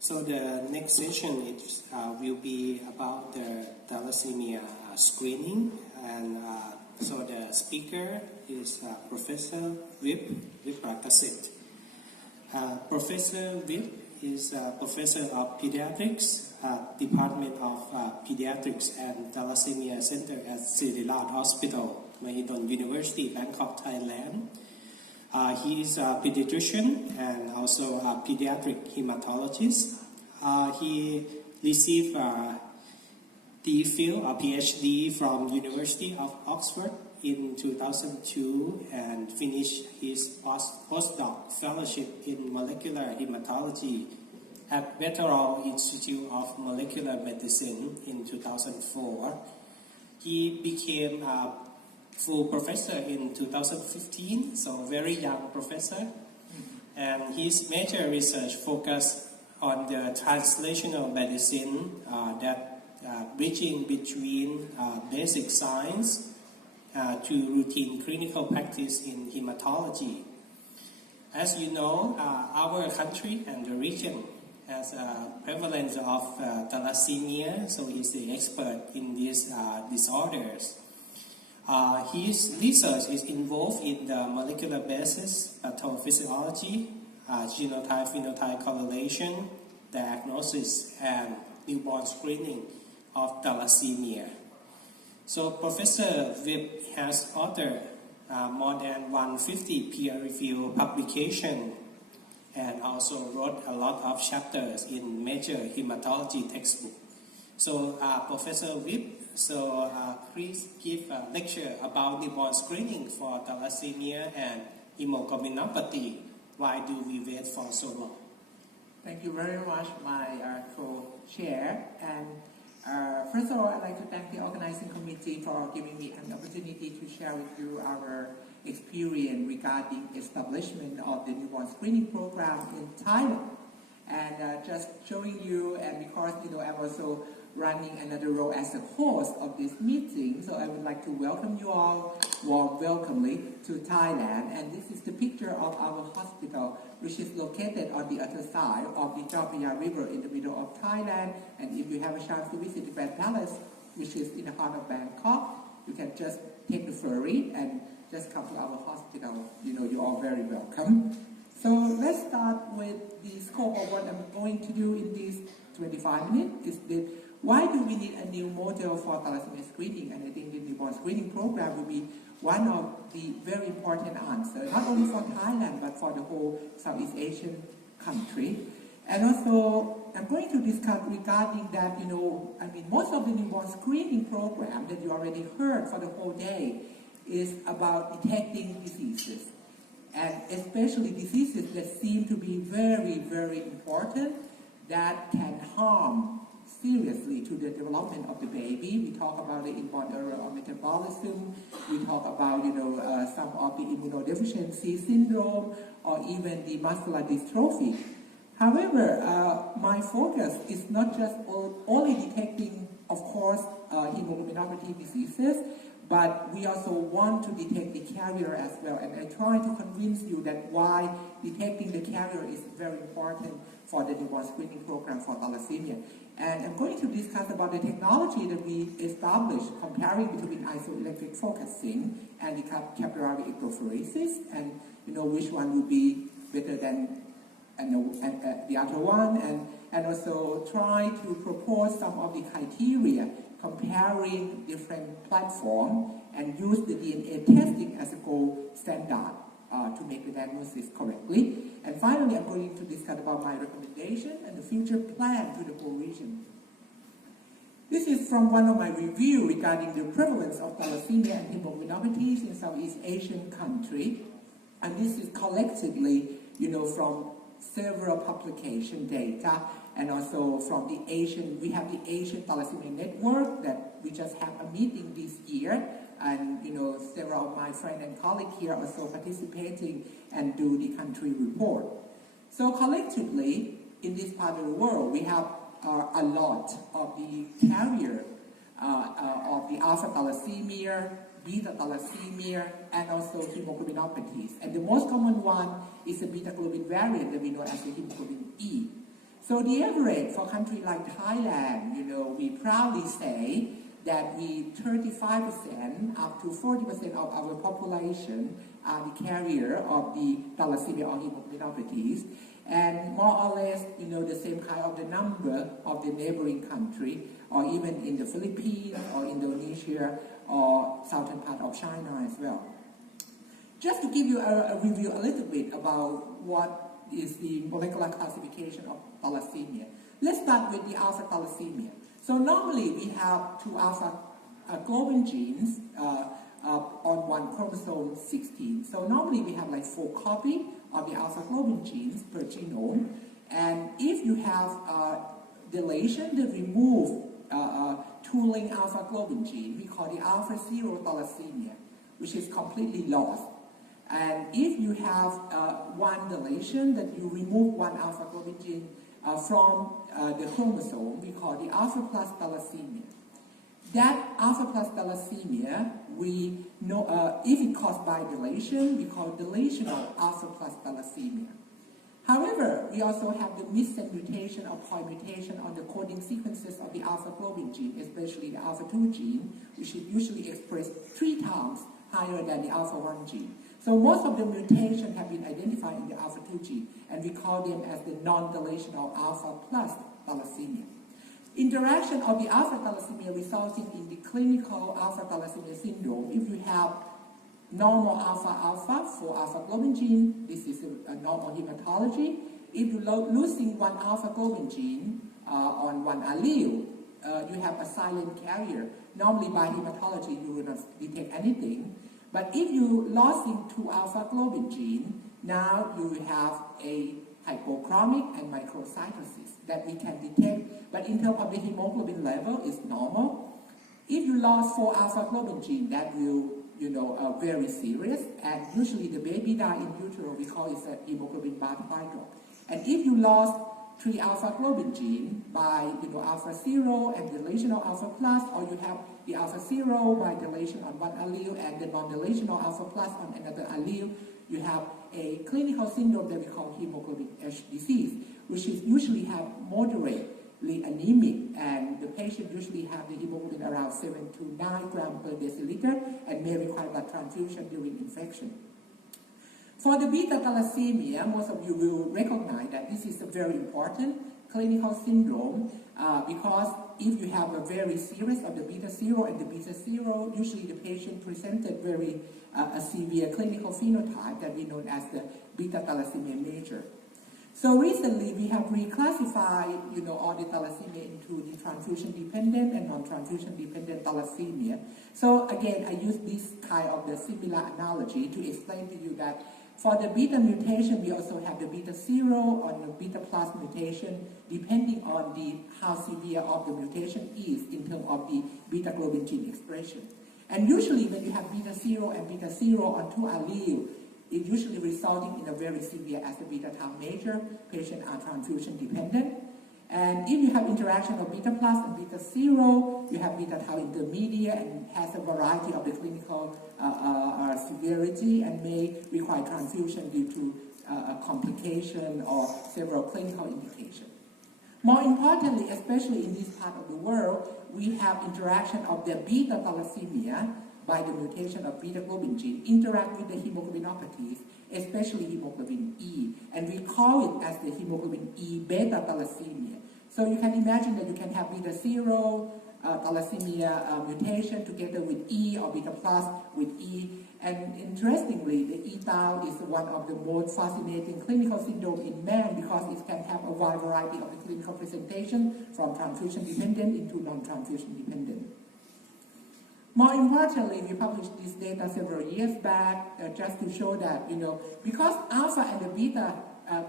So the next session will be about the thalassaemia screening, and so the speaker is Professor Viprakasit. Professor Vip is Professor of Pediatrics, Department of Pediatrics and Thalassaemia Center at Siriraj Hospital, Mahidol University, Bangkok, Thailand. He is a pediatrician and also a pediatric hematologist. He received DPhil, a PhD from University of Oxford in 2002 and finished his postdoc fellowship in molecular hematology at Veteran Institute of Molecular Medicine in 2004. He became a full professor in 2015, so very young professor. And his major research focused on the translational medicine bridging between basic science to routine clinical practice in hematology. As you know, our country and the region has a prevalence of thalassaemia, so he's the expert in these disorders. His research is involved in the molecular basis, pathophysiology, genotype-phenotype correlation, diagnosis, and newborn screening of thalassaemia. So Professor Vip has authored more than 150 peer-reviewed publications and also wrote a lot of chapters in major hematology textbooks. So Professor Vip, please give a lecture about newborn screening for thalassaemia and hemoglobinopathy. Why do we wait for so long? Thank you very much, my co-chair. And first of all, I'd like to thank the organizing committee for giving me an opportunity to share with you our experience regarding establishment of the newborn screening program in Thailand. And just showing you, and because I'm also running another role as the host of this meeting, so I would like to welcome you all welcomely to Thailand. And this is the picture of our hospital, which is located on the other side of the Chao Phraya River in the middle of Thailand. And if you have a chance to visit the Grand Palace, which is in the heart of Bangkok, you can just take the ferry and just come to our hospital. You're all very welcome. So let's start with the scope of what I'm going to do in these 25 minutes. Is that why do we need a new model for thalassaemia screening? And I think the newborn screening program will be one of the very important answers, not only for Thailand, but for the whole Southeast Asian country. And also, I'm going to discuss regarding that, most of the newborn screening program that you already heard for the whole day is about detecting diseases. And especially diseases that seem to be very, very important that can harm seriously to the development of the baby. We talk about the inborn error of metabolism. We talk about, some of the immunodeficiency syndrome or even the muscular dystrophy. However, my focus is not just only detecting, of course, hemoglobinopathy diseases, but we also want to detect the carrier as well. And I try to convince you that why detecting the carrier is very important for the newborn screening program for thalassaemia. And I'm going to discuss about the technology that we established comparing between isoelectric focusing and the capillary electrophoresis, and which one would be better than the other one, and also try to propose some of the criteria comparing different platforms and use the DNA testing as a gold standard to make the diagnosis correctly. And finally, I'm going to discuss about my recommendation and the future plan to the whole region. This is from one of my reviews regarding the prevalence of thalassaemia and hemoglobinopathies in Southeast Asian country. And this is collectively, from several publication data, and also from the we have the Asian Thalassaemia Network that we just had a meeting this year, and several of my friends and colleagues here are also participating and do the country report. So collectively, in this part of the world, we have a lot of the carrier of the alpha thalassemia, beta thalassemia, and also hemoglobinopathies. And the most common one is the beta globin variant that we know as the hemoglobin E. So the average for a country like Thailand, we proudly say that 35% up to 40% of our population are the carrier of the thalassemia or hemoglobinopathies, and more or less, the same kind of the number of the neighboring country, or even in the Philippines or Indonesia or southern part of China as well. Just to give you a review a little bit about what is the molecular classification of thalassemia. Let's start with the alpha thalassemia. So normally we have two alpha globin genes on one chromosome 16. So normally we have like 4 copies of the alpha globin genes per genome. And if you have deletion that remove 2 linked alpha globin gene, we call the alpha 0 thalassemia, which is completely lost. And if you have one deletion that you remove 1 alpha globin gene from the chromosome, we call the alpha plus thalassemia. That alpha plus thalassemia, we know if it caused by deletion, we call deletional alpha plus thalassemia. However, we also have the missense mutation or point mutation on the coding sequences of the alpha globin gene, especially the alpha 2 gene, which is usually expressed 3 times higher than the alpha 1 gene. So most of the mutations have been identified in the alpha 2 gene, and we call them as the non-deletional alpha plus thalassemia. Interaction of the alpha thalassemia resulting in the clinical alpha thalassemia syndrome. If you have normal alpha for alpha globin gene, this is a normal hematology. If you're losing 1 alpha globin gene on 1 allele, you have a silent carrier. Normally by hematology you will not detect anything. But if you losing 2 alpha globin gene, now you have a hypochromic and microcytosis that we can detect. But in terms of the hemoglobin level, it's normal. If you lost 4 alpha globin gene, that will very serious, and usually the baby die in utero, we call it a hemoglobin bath syndrome. And if you lost 3 alpha globin gene by alpha 0 and deletional alpha plus, or you have the alpha 0 by deletion on 1 allele and the non-deletional alpha plus on another allele, you have a clinical syndrome that we call hemoglobin H disease, which is usually have moderately anemic, and the patient usually have the hemoglobin around 7 to 9 grams per deciliter and may require blood transfusion during infection. For the beta thalassemia, most of you will recognize that this is a very important clinical syndrome because if you have a very serious of the beta 0 and the beta 0, usually the patient presented very a severe clinical phenotype that we know as the beta thalassemia major. So recently we have reclassified all the thalassemia into the transfusion dependent and non-transfusion dependent thalassemia. So again, I use this kind of the similar analogy to explain to you that for the beta mutation, we also have the beta 0 or the beta plus mutation, depending on how severe of the mutation is in terms of the beta globin gene expression. And usually when you have beta 0 and beta 0 on 2 alleles, it usually resulting in a very severe as the beta tau major, patients are transfusion dependent. And if you have interaction of beta plus and beta 0, you have beta tau intermediate and has a variety of the clinical severity and may require transfusion due to a complication or several clinical indications. More importantly, especially in this part of the world, we have interaction of the beta thalassemia by the mutation of beta globin gene interact with the hemoglobinopathies, especially hemoglobin E, and we call it as the hemoglobin E beta thalassemia. So you can imagine that you can have beta 0 thalassemia mutation together with E or beta plus with E, and interestingly, the E tau is one of the most fascinating clinical syndrome in man because it can have a wide variety of the clinical presentation from transfusion dependent into non-transfusion dependent. More importantly, we published this data several years back just to show that, because alpha and the beta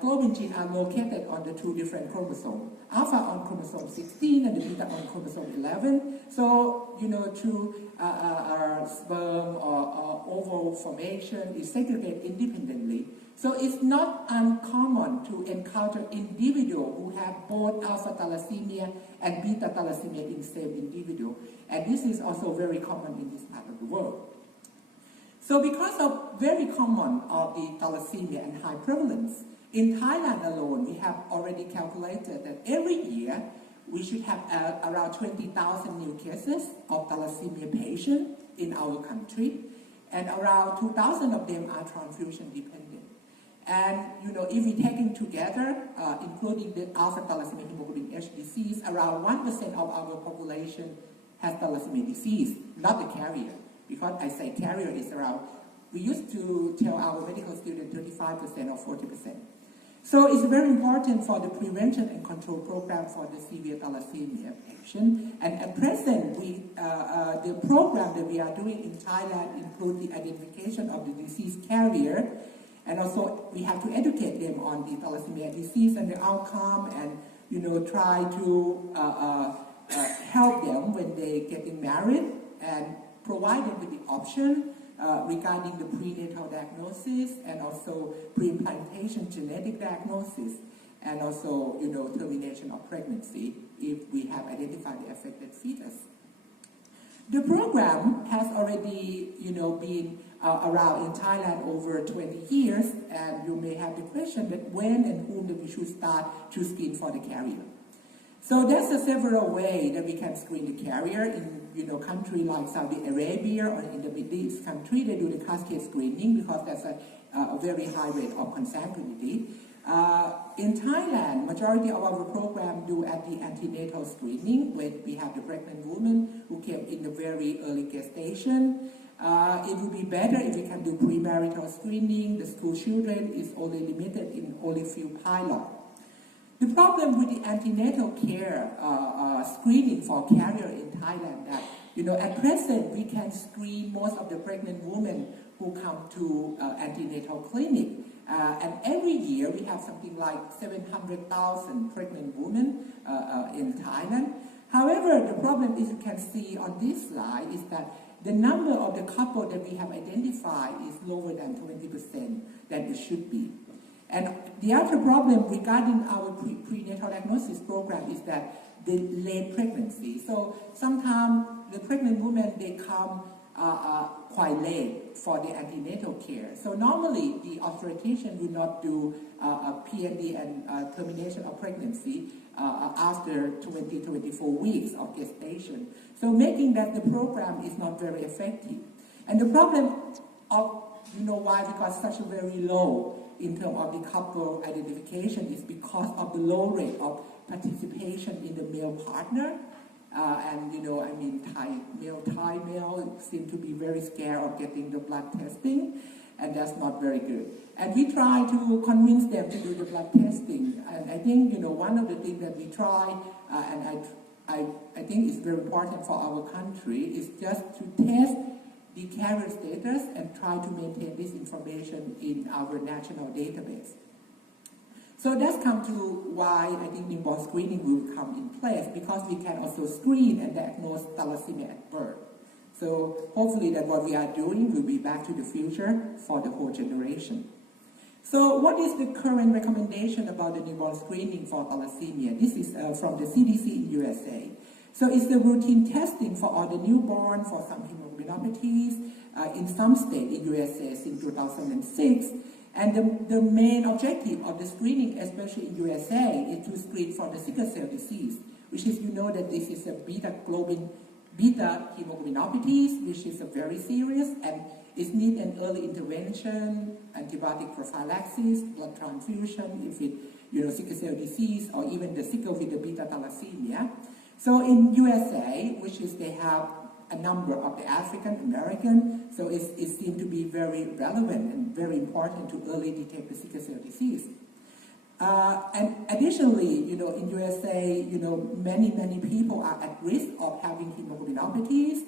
globin gene are located on the 2 different chromosomes. Alpha on chromosome 16 and the beta on chromosome 11. So, through sperm or oval formation is segregated independently. So it's not uncommon to encounter individuals who have both alpha thalassemia and beta thalassemia in the same individual. And this is also very common in this part of the world. So because of very common of the thalassemia and high prevalence, In Thailand alone, we have already calculated that every year we should have around 20,000 new cases of thalassemia patients in our country, and around 2,000 of them are transfusion dependent. And if we take it together, including the alpha thalassemia hemoglobin H disease, around 1% of our population has thalassemia disease, not the carrier. Because I say carrier is around, we used to tell our medical students 35% or 40%. So it's very important for the prevention and control program for the severe thalassemia patient. And at present, the program that we are doing in Thailand includes the identification of the disease carrier, and also we have to educate them on the thalassemia disease and the outcome, and try to help them when they getting married, and provide them with the option regarding the prenatal diagnosis, and also pre-implantation genetic diagnosis, and also termination of pregnancy if we have identified the affected fetus. The program has already been around in Thailand over 20 years, and you may have the question that when and whom that we should start to screen for the carrier. So there's several ways that we can screen the carrier in country like Saudi Arabia, or in the Middle East country. They do the cascade screening because there's a very high rate of consanguinity. In Thailand, majority of our program do at the antenatal screening, where we have the pregnant woman who came in the very early gestation. It would be better if we can do premarital screening. The school children is only limited in only few pilots. The problem with the antenatal care screening for carrier in Thailand that, at present we can screen most of the pregnant women who come to antenatal clinic. And every year we have something like 700,000 pregnant women in Thailand. However, the problem is, you can see on this slide, is that the number of the couple that we have identified is lower than 20% than it should be. And the other problem regarding our prenatal diagnosis program is that the late pregnancy. So sometimes the pregnant women, they come quite late for the antenatal care. So normally the obstetrician will not do a PND and termination of pregnancy after 24 weeks of gestation. So making that the program is not very effective. And the problem of, why we got such a very low in terms of the couple identification is because of the low rate of participation in the male partner. And Thai male seem to be very scared of getting the blood testing, and that's not very good. And we try to convince them to do the blood testing. And I think, one of the things that we try, and I think is very important for our country, is just to test the carrier status and try to maintain this information in our national database. So that's come to why I think newborn screening will come in place, because we can also screen and diagnose thalassemia at birth. So hopefully that what we are doing will be back to the future for the whole generation. So what is the current recommendation about the newborn screening for thalassemia? This is from the CDC in USA. So it's the routine testing for all the newborn for some hemoglobinopathies in some states in USA since 2006. And the main objective of the screening, especially in USA, is to screen for the sickle cell disease, which is, that this is a beta hemoglobinopathies, which is a very serious, and it needs an early intervention, antibiotic prophylaxis, blood transfusion, if it, sickle cell disease, or even the sickle with the beta thalassemia. So in USA, which is they have a number of the African American, so it seemed to be very relevant and very important to early detect the sickle cell disease. And additionally, in USA, many people are at risk of having hemoglobinopathies,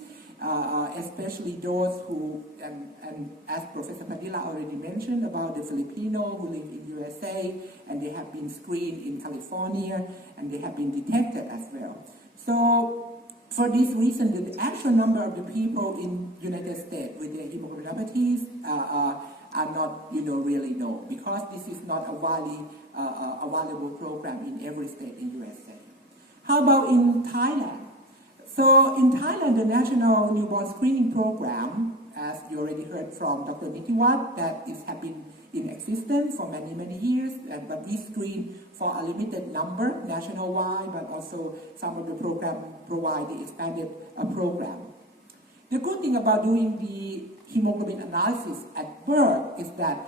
especially those who, and as Professor Padilla already mentioned about the Filipino who live in USA, and they have been screened in California, and they have been detected as well. So for this reason, the actual number of the people in United States with the hemoglobinopathies are not, really known, because this is not a valuable program in every state in USA. How about in Thailand? So in Thailand, the National Newborn Screening Program as you already heard from Dr. Nitiwat, that have been in existence for many, many years, but we screen for a limited number nationwide, but also some of the programs provide the expanded program. The good thing about doing the hemoglobin analysis at birth is that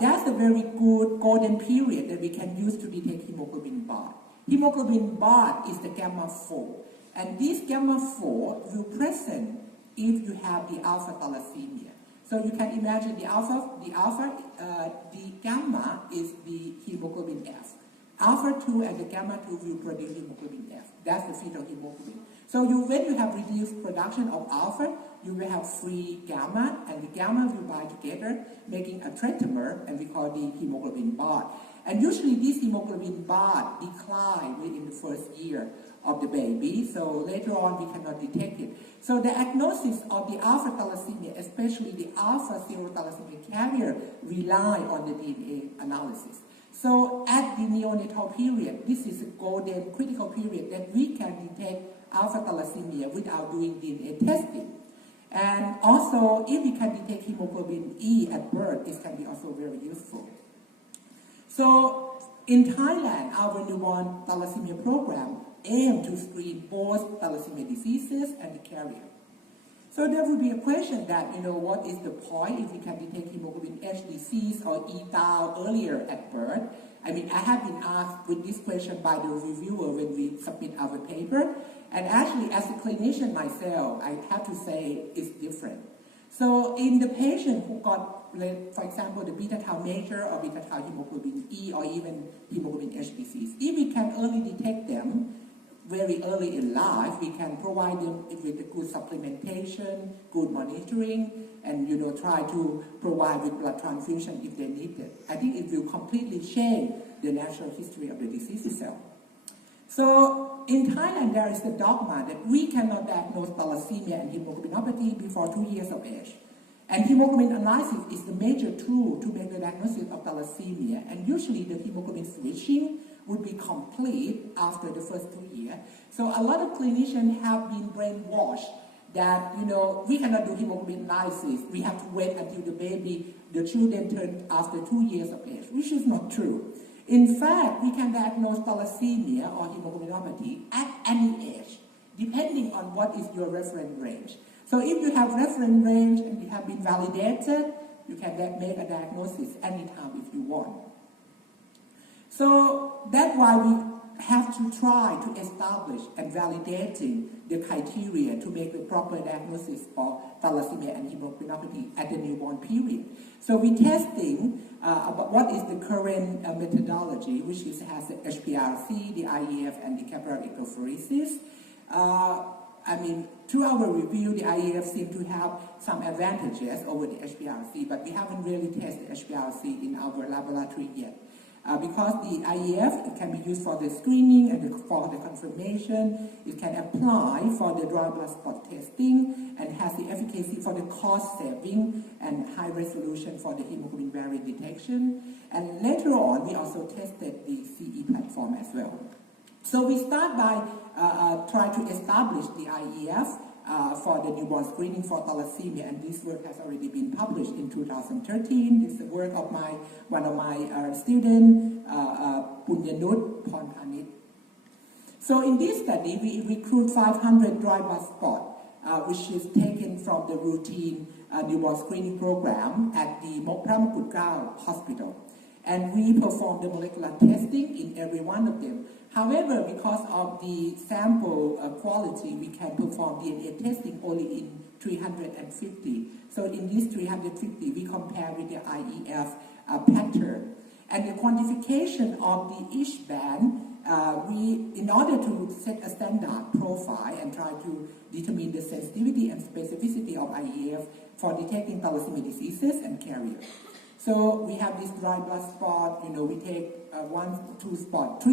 that's a very good golden period that we can use to detect hemoglobin bath. Hemoglobin bath is the gamma 4, and this gamma 4 will present if you have the alpha thalassemia. So you can imagine the gamma is the hemoglobin F. Alpha 2 and the gamma 2 will produce hemoglobin F. That's the fetal hemoglobin. So when you have reduced production of alpha, you will have free gamma, and the gamma will bind together, making a tetramer, and we call the hemoglobin bath. And usually this hemoglobin bath declines within the first year of the baby, so later on we cannot detect it. So the diagnosis of the alpha thalassemia, especially the alpha thalassemia carrier, rely on the DNA analysis. So at the neonatal period, this is a golden critical period that we can detect alpha thalassemia without doing DNA testing. And also, if we can detect hemoglobin E at birth, it can be also very useful. So in Thailand, our newborn thalassemia program aims to screen both thalassemia diseases and the carrier. So there will be a question that, what is the point if we can detect hemoglobin H disease or E-Thal earlier at birth? I mean, I have been asked with this question by the reviewer when we submit our paper. And actually, as a clinician myself, I have to say it's different. So in the patient who got, for example, the beta-tau major or beta-tau hemoglobin E or even hemoglobin H disease, if we can early detect them very early in life, we can provide them with a good supplementation, good monitoring, and try to provide with blood transfusion if they need it. I think it will completely change the natural history of the disease itself. So in Thailand, there is the dogma that we cannot diagnose thalassemia and hemoglobinopathy before 2 years of age. And hemoglobin analysis is the major tool to make the diagnosis of thalassemia. And usually the hemoglobin switching would be complete after the first 2 years. So a lot of clinicians have been brainwashed that, we cannot do hemoglobin analysis. We have to wait until the children turn after 2 years of age, which is not true. In fact, we can diagnose thalassemia or hemoglobinopathy at any age, depending on what is your reference range. So if you have reference range and you have been validated, you can make a diagnosis anytime if you want. So that's why we have to try to establish and validating the criteria to make the proper diagnosis for thalassemia and hemoglobinopathy at the newborn period. So we're testing about what is the current methodology, which has the HPLC, the IEF, and the capillary electrophoresis. Through our review, the IEF seems to have some advantages over the HPLC, but we haven't really tested HPLC in our laboratory yet. Because the IEF, it can be used for the screening and for the confirmation. It can apply for the dry blood spot testing and has the efficacy for the cost saving and high resolution for the hemoglobin variant detection. And later on, we also tested the CE platform as well. So we start by trying to establish the IEF for the newborn screening for thalassemia, and this work has already been published in 2013. This is the work of one of my students, Punyanut Pornpanit. So in this study, we recruit 500 dry blood spots, which is taken from the routine newborn screening program at the Pramukut Krao Hospital. And we perform the molecular testing in every one of them. However, because of the sample quality, we can perform DNA testing only in 350. So in these 350, we compare with the IEF pattern. And the quantification of the each band, in order to set a standard profile and try to determine the sensitivity and specificity of IEF for detecting thalassemia diseases and carriers. So we have this dry blood spot, we take 3 spots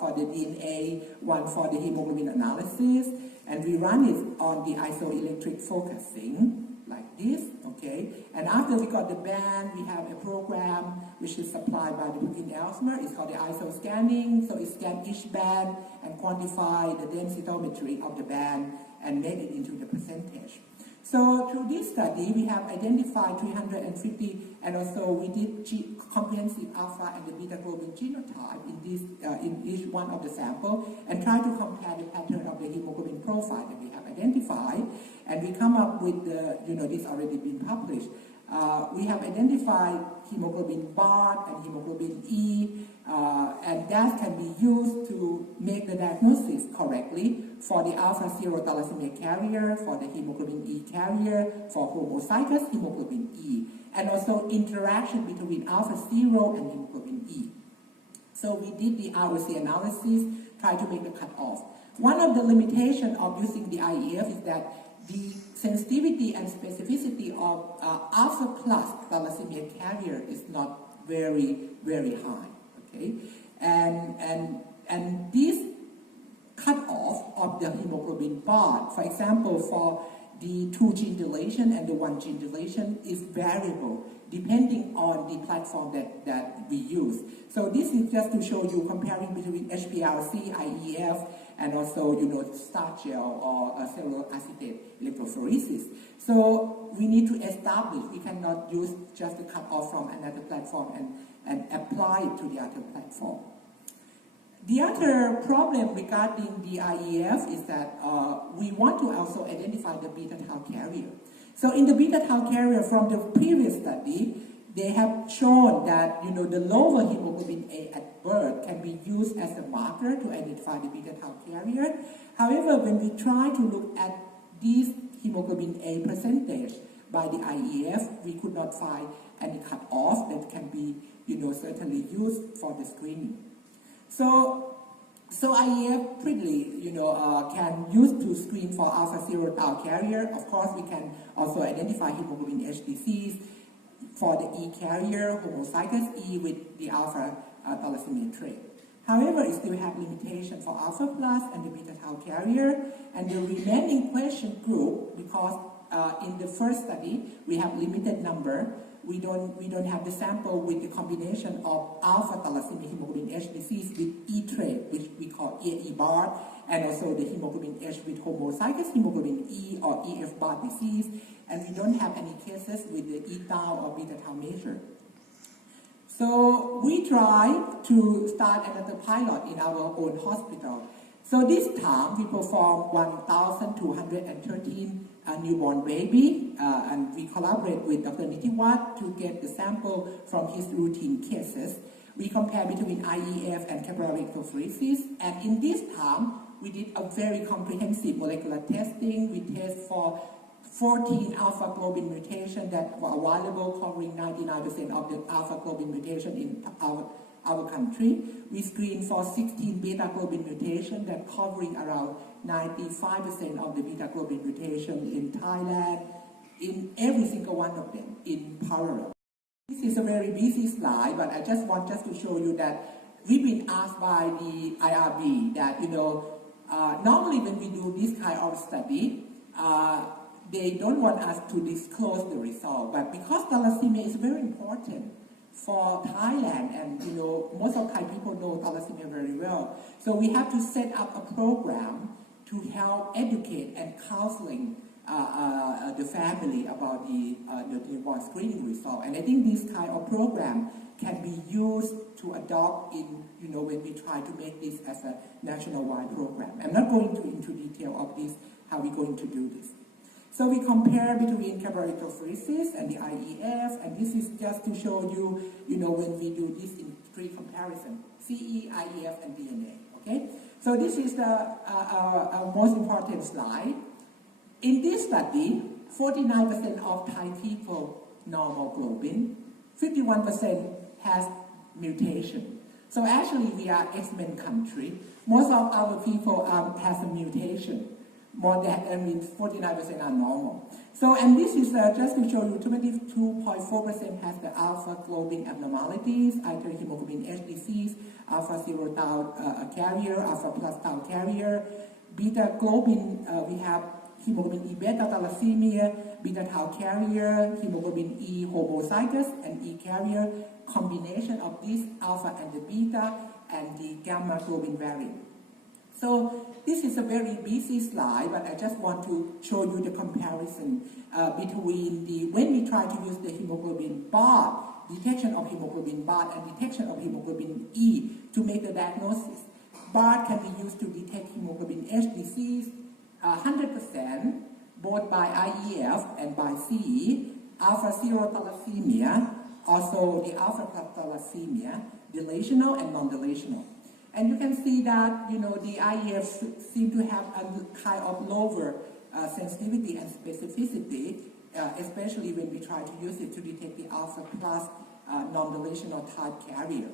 for the DNA, 1 for the hemoglobin analysis, and we run it on the isoelectric focusing, like this, okay? And after we got the band, we have a program which is supplied by the Putin Elsmer. It's called the ISO scanning, so it scans each band and quantify the densitometry of the band and make it into the percentage. So through this study, we have identified 350, and also we did comprehensive alpha and the beta globin genotype in each one of the sample, and try to compare the pattern of the hemoglobin profile that we have identified, and we come up with the, this already been published. We have identified hemoglobin BART and hemoglobin E, and that can be used to make the diagnosis correctly for the alpha-0 thalassemia carrier, for the hemoglobin E carrier, for homozygous hemoglobin E, and also interaction between alpha-0 and hemoglobin E. So we did the ROC analysis, try to make the cutoff. One of the limitations of using the IEF is that the sensitivity and specificity of alpha plus thalassemia carrier is not very, very high. Okay, and this cutoff of the hemoglobin BART, for example, for the 2 gene deletion and the 1 gene deletion, is variable depending on the platform that we use. So this is just to show you comparing between HPLC, IEF, and also, starch gel or cellular acetate electrophoresis. So we need to establish, we cannot use just the cutoff from another platform and apply it to the other platform. The other problem regarding the IEF is that we want to also identify the beta tau carrier. So in the beta tau carrier from the previous study, they have shown that the lower hemoglobin A at birth can be used as a marker to identify the beta tau carrier. However, when we try to look at this hemoglobin A percentage by the IEF, we could not find any cutoff that can be certainly used for the screening. So IEF pretty can use to screen for alpha-0 tau carrier. Of course, we can also identify hemoglobin H disease for the E carrier, homozygous E with the alpha thalassemia trait. However, it still have limitation for alpha plus and the beta tau carrier, and the remaining patient group, because in the first study we have limited number. We don't have the sample with the combination of alpha thalassemia hemoglobin H disease with E trait, which we call AE BART, and also the hemoglobin H with homozygous hemoglobin E or EF BART disease, and we don't have any cases with the E tau or beta tau measure. So we try to start another pilot in our own hospital. So this time we performed 1,213 newborn baby, and we collaborate with Dr. Nitiwat to get the sample from his routine cases. We compare between IEF and capillary electrophoresis, and in this time we did a very comprehensive molecular testing. We test for 14 alpha globin mutations that were available, covering 99% of the alpha globin mutation in our country. We screened for 16 beta globin mutations that covering around 95% of the beta globin mutation in Thailand, in every single one of them in parallel. This is a very busy slide, but I just want to show you that we've been asked by the IRB that, normally when we do this kind of study, they don't want us to disclose the result, but because thalassemia is very important for Thailand, and most of Thai people know thalassemia very well, so we have to set up a program to help educate and counseling the family about the newborn screening result. And I think this kind of program can be used to adopt in, when we try to make this as a national-wide program. I'm not going into detail of this, how we're going to do this. So we compare between capillary electrophoresis and the IEF, and this is just to show you, when we do this in 3 comparisons, CE, IEF, and DNA, okay? So this is the most important slide. In this study, 49% of Thai people normal globin, 51% has mutation. So actually we are X-Men country. Most of our people has a mutation. More than, 49% are normal. So, and this is just to show you 22.4% has the alpha globin abnormalities, either hemoglobin H disease, alpha-0 tau carrier, alpha plus tau carrier. Beta globin, we have hemoglobin E beta thalassemia, beta tau carrier, hemoglobin E homozygous and E carrier, combination of this alpha and the beta and the gamma globin variant. So this is a very busy slide, but I just want to show you the comparison between when we try to use the hemoglobin BART, detection of hemoglobin BART and detection of hemoglobin E to make the diagnosis. BART can be used to detect hemoglobin H disease 100%, both by IEF and by CE, alpha-0 also the alpha thalassaemia, deletional and non-deletional. And you can see that, the IEF seem to have a kind of lower sensitivity and specificity, especially when we try to use it to detect the alpha plus non-deletional type carrier.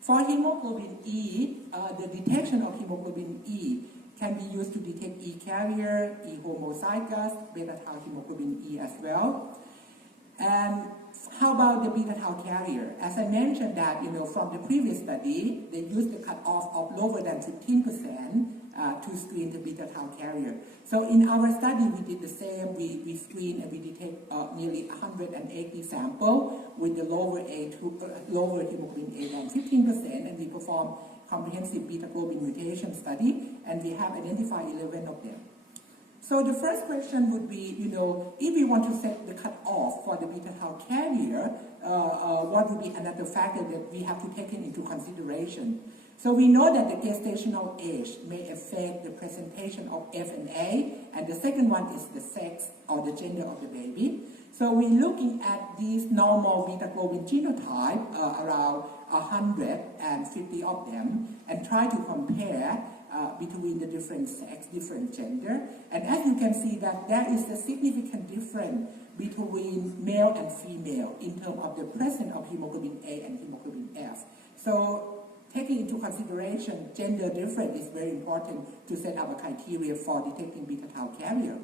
For hemoglobin E, the detection of hemoglobin E can be used to detect E carrier, E homozygous, beta tau hemoglobin E as well. And how about the beta tau carrier? As I mentioned that, from the previous study, they used the cutoff of lower than 15% to screen the beta tau carrier. So in our study, we did the same. We screened and we detect nearly 180 samples with the lower hemoglobin A than 15%, and we performed comprehensive beta globin mutation study, and we have identified 11 of them. So the first question would be, if we want to set the cutoff for the beta tau carrier, what would be another factor that we have to take into consideration? So we know that the gestational age may affect the presentation of FNA, and the second one is the sex or the gender of the baby. So we're looking at these normal beta globin genotype, around 150 of them, and try to compare between the different sex, different gender. And as you can see that there is a significant difference between male and female in terms of the presence of hemoglobin A and hemoglobin F. So taking into consideration gender difference is very important to set up a criteria for detecting beta tau carrier.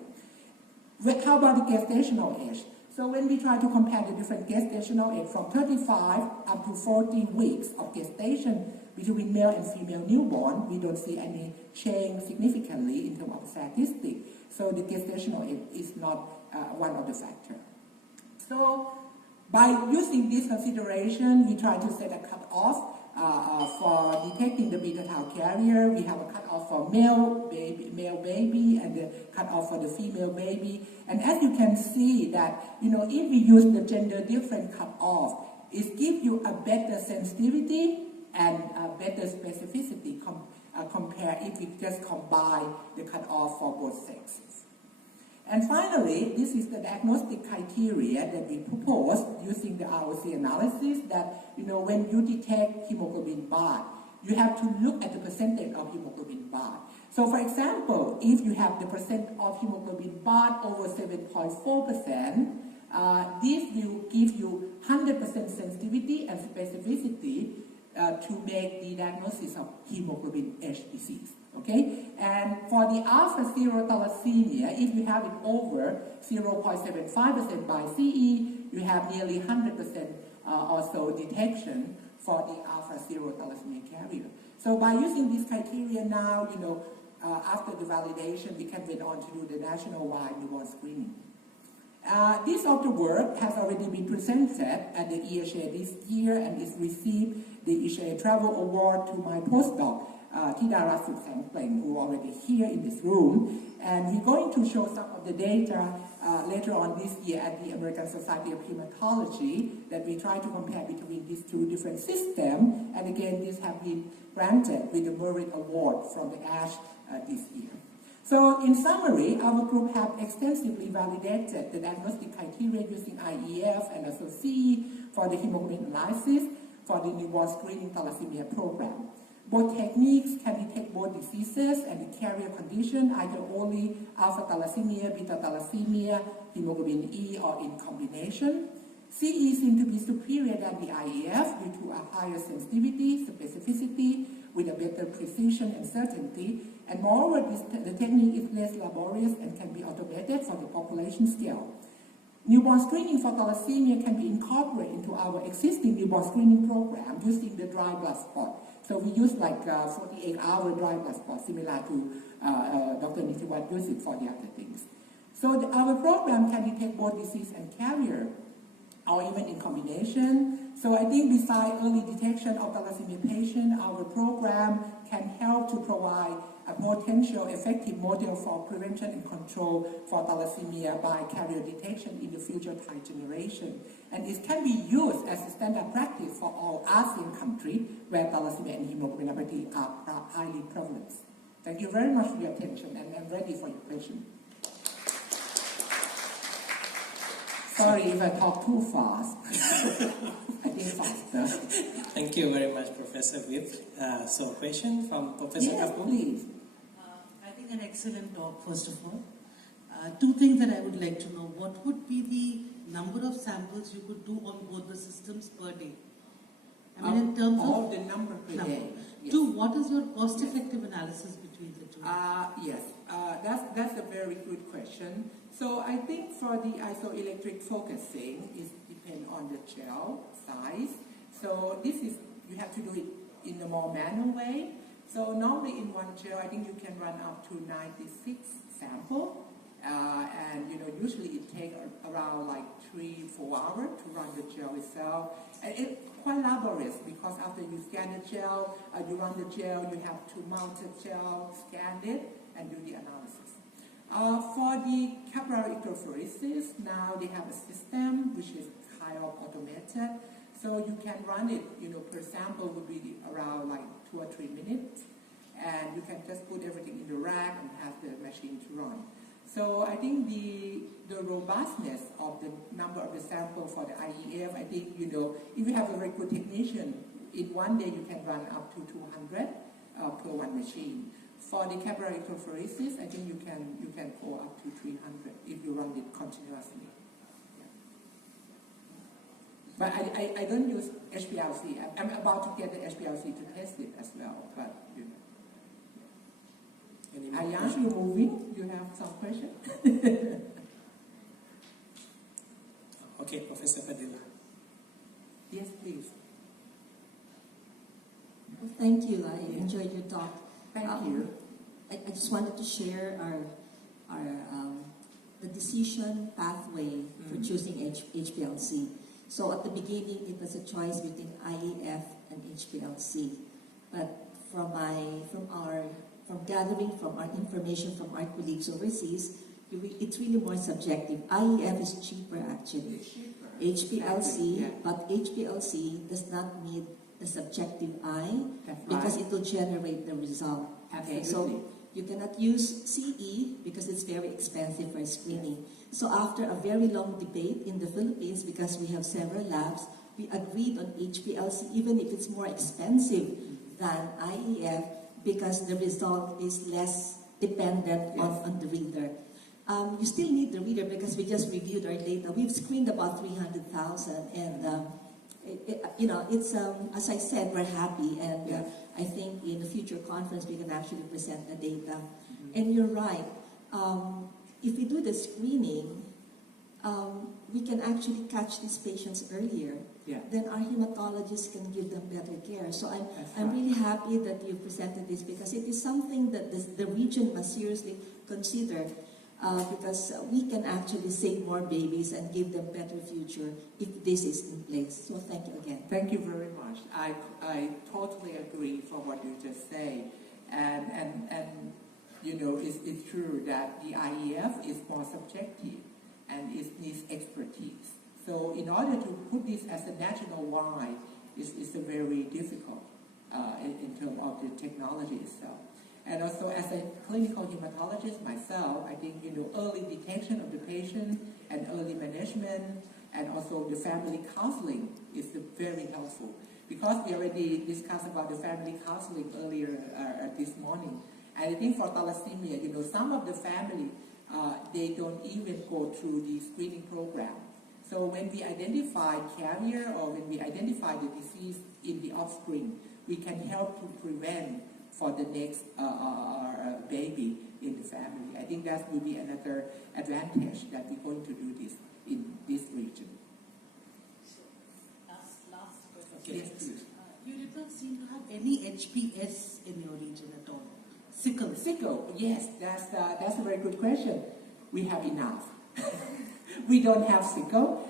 How about the gestational age? So when we try to compare the different gestational age from 35 up to 40 weeks of gestation between male and female newborn, we don't see any change significantly in terms of statistics. So the gestational age is not one of the factors. So by using this consideration, we try to set a cutoff for detecting the beta tau carrier. We have a cutoff for male baby and the cutoff for the female baby. And as you can see that, if we use the gender different cutoff, it gives you a better sensitivity and a better specificity compared if we just combine the cutoff for both sexes. And finally, this is the diagnostic criteria that we propose using the ROC analysis that, when you detect hemoglobin BART, you have to look at the percentage of hemoglobin BART. So for example, if you have the percent of hemoglobin BART over 7.4%, this will give you 100% sensitivity and specificity to make the diagnosis of hemoglobin H disease. Okay, and for the alpha-0 thalassaemia, if you have it over 0.75% by CE, you have nearly 100% also detection for the alpha-0 thalassaemia carrier. So by using this criteria now, after the validation, we can go on to do the national-wide newborn screening. This of the work has already been presented at the EHA this year, and it's received the EHA Travel Award to my postdoc, Tidara Suksangpleng, who are already here in this room. And we're going to show some of the data later on this year at the American Society of Hematology that we try to compare between these two different systems. And again, these have been granted with the Merit Award from the ASH this year. So in summary, our group have extensively validated the diagnostic criteria using IEF and also CE for the hemoglobin analysis for the newborn screening thalassemia program. Both techniques can detect both diseases and the carrier condition, either only alpha thalassemia, beta thalassemia, hemoglobin E, or in combination. CE seems to be superior than the IEF due to a higher sensitivity, specificity, with a better precision and certainty. And moreover, the technique is less laborious and can be automated for the population scale. Newborn screening for thalassemia can be incorporated into our existing newborn screening program using the dry blood spot. So we use like 48-hour dry blood spot, similar to Dr. Nitiwat used it for the other things. So our program can detect both disease and carrier, or even in combination. So I think besides early detection of thalassemia patient, our program can help to provide a potential effective model for prevention and control for thalassemia by carrier detection in the future Thai generation. And it can be used as a standard practice for all ASEAN countries where thalassemia and hemoglobinopathy are highly prevalent. Thank you very much for your attention, and I'm ready for your question. Sorry if I talk too fast. I think faster. Thank you very much, Professor Vip. So, question from Professor Yes, Kapoor. please. I think an excellent talk, first of all. Two things that I would like to know. What would be the number of samples you could do on both the systems per day? I mean, in terms of the number per day. Yes. Two, what is your cost-effective analysis between the two? Yes, that's a very good question. So I think for the isoelectric focusing, it depends on the gel size. So this is, you have to do it in a more manual way. So normally in one gel, I think you can run up to 96 samples. And usually it takes around like 3-4 hours to run the gel itself. And it's quite laborious because after you scan the gel, you run the gel, you have to mount the gel, scan it, and do the analysis. For the capillary electrophoresis, now they have a system which is kind of automated. So you can run it, per sample would be around like 2 or 3 minutes. And you can just put everything in the rack and have the machine to run. So I think the robustness of the number of the sample for the IEF, I think, if you have a very good technician, in one day you can run up to 200 per one machine. For the capillary electrophoresis, I think you can go up to 300 if you run it continuously. Yeah. But I don't use HPLC. I'm about to get the HPLC to test it as well, but Ayash, you're moving. You have some question? Okay, Professor Padilla. Yes, please. Well, thank you. I enjoyed your talk. Thank you. I just wanted to share the decision pathway for choosing HPLC. So at the beginning, it was a choice between IEF and HPLC. But from gathering from our information from our colleagues overseas, it's really more subjective. IEF is cheaper actually. It's cheaper. HPLC, yeah. but HPLC does not need the subjective eye because right. it will generate the result. Okay, Absolutely. so you cannot use CE because it's very expensive for screening. So after a very long debate in the Philippines, because we have several labs, we agreed on HPLC even if it's more expensive than IEF because the result is less dependent on the reader. You still need the reader because we just reviewed our data. We've screened about 300,000 and it's as I said, we're happy, and I think in a future conference we can actually present the data. And you're right. If we do the screening, we can actually catch these patients earlier. Yeah. Then our hematologists can give them better care. So I'm really happy that you presented this because it is something that the region must seriously consider. Because we can actually save more babies and give them better future if this is in place. So thank you again. Thank you very much. I totally agree for what you just say. And it's true that the IEF is more subjective and it needs expertise. So in order to put this as a national wide, it's very difficult in terms of the technology itself. And also, as a clinical hematologist myself, I think early detection of the patient and early management, and also the family counseling is very helpful. Because we already discussed about the family counseling earlier this morning, and I think for thalassemia, some of the family they don't even go through the screening program. So when we identify carrier or when we identify the disease in the offspring, we can help to prevent for the next baby in the family. I think that will be another advantage that we're going to do this in this region. Last question. Okay. Yes, please. You did not seem to have any HPS in your region at all. Sickle. Sickle, yes, that's a very good question. We have enough. We don't have sickle.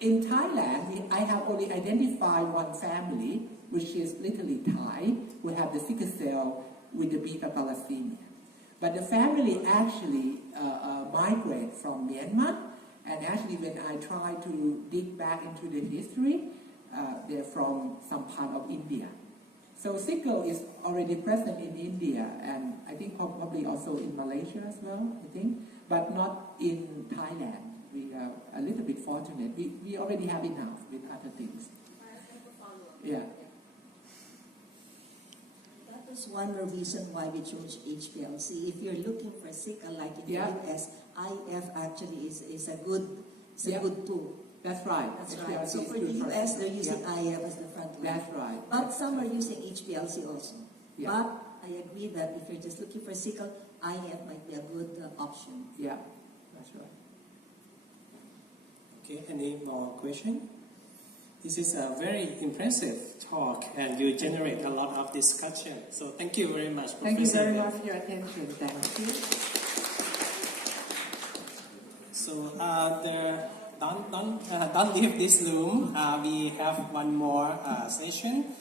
in Thailand, I have only identified one family, which is literally Thai, who have the sickle cell with the beta thalassaemia. But the family actually migrate from Myanmar, and actually when I try to dig back into the history, they're from some part of India. So sickle is already present in India, and I think probably also in Malaysia as well, I think, but not in Thailand. We are a little bit fortunate. We already have enough with other things. Yeah. That was one reason why we chose HPLC. If you're looking for sickle, like in the US, IF actually is a good tool. That's right. That's right. So for the US, they're using IF as the front line. That's right. But some are using HPLC also. Yeah. But I agree that if you're just looking for sickle, IF might be a good option. Yeah, that's right. Okay, any more question? This is a very impressive talk, and you generate a lot of discussion. So thank you very much, Professor. Thank you very much for your attention. Thank you. So don't leave this room. We have one more session.